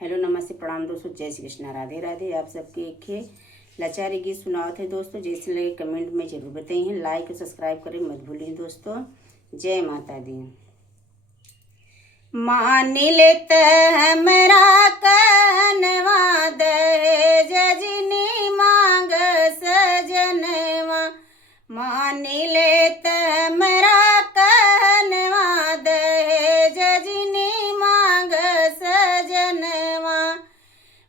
Hello नमस्ते प्रणाम दोस्तों, जय श्री कृष्णा, राधे राधे। आप सबके एक लाचारी गीत सुनाओ थे दोस्तों। जैसे लगे कमेंट में जरूर बताइए, लाइक और सब्सक्राइब करें मत भूलिए दोस्तों। जय माता दी। मान लेत हमरा कहनवा दहेज जिनी मांग सजनवा। मान लेत हमरा कहनवा दहेज जिनी मांग सजनवा।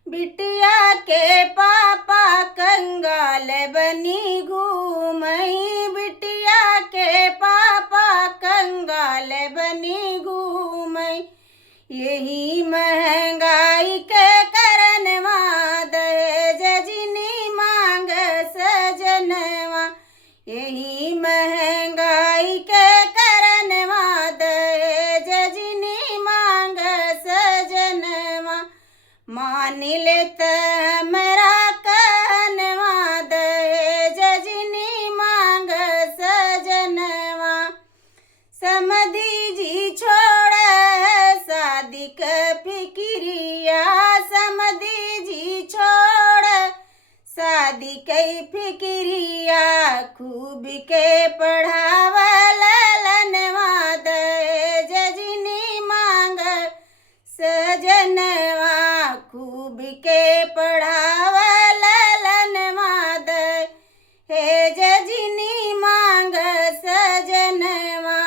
बिटिया के पापा कंगाल बनी घूमई। बिटिया के पापा कंगाल बनी घूमई। यही महंगाई के करनवा दहेज जिनी मांग सजनवा। यही महंगाई के करनवा दहेज जिनी मांग सजनवा। मान लेत हमरा कहनवा दहेज जिनी मांग सजनवा। समधी जी छोड़ शादी के फिक्रिया। समधी जी छोड़ शादी के फिक्रिया। खूब के पढ़ावल ललनवा दहेज जिनी मांग सजनवा। खूब के पढ़ावल ललनवा दहेज जिनी मांग सजनवा।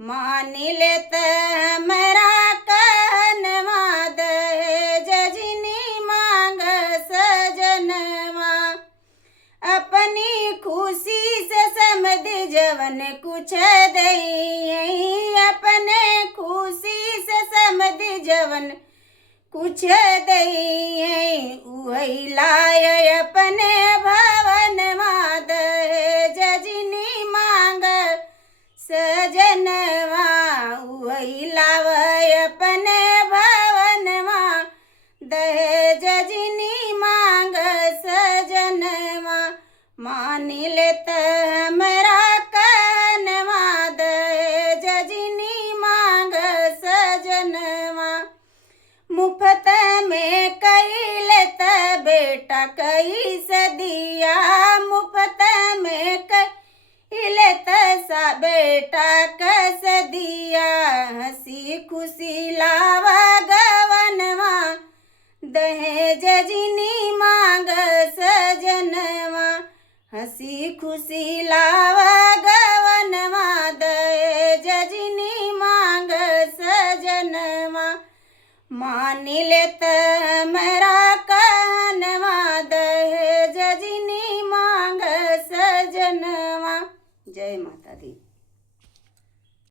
मान लेत हमरा कहनवा दहेज जिनी मांग सजनवा। अपनी खुशी से समधि जवन कुछ दई। अपने खुशी से समधि जवन कुछ दई। उही लाय अपने भवनवा दहेज जिनी मांग सजनवा। उही लावय अपने भवनवा दहेज जिनी मांग सजनवा। मान लेत हमरा कहनवा दहेज जिनी मांग सजनवा। मुफ्त में कैलत बेटा कई सदिया। मुफ्त में कैलत सा बेटा कस दिया। हंसी खुशी लावा गवनवा दहेज जिनी मांग सजनवा। हंसी खुशी लावा गवनवा दहेज जिनी मांग सजनवा। मान लेत हमरा कहनवा दहेज जिनी मांग सजनवा। जय माता दी।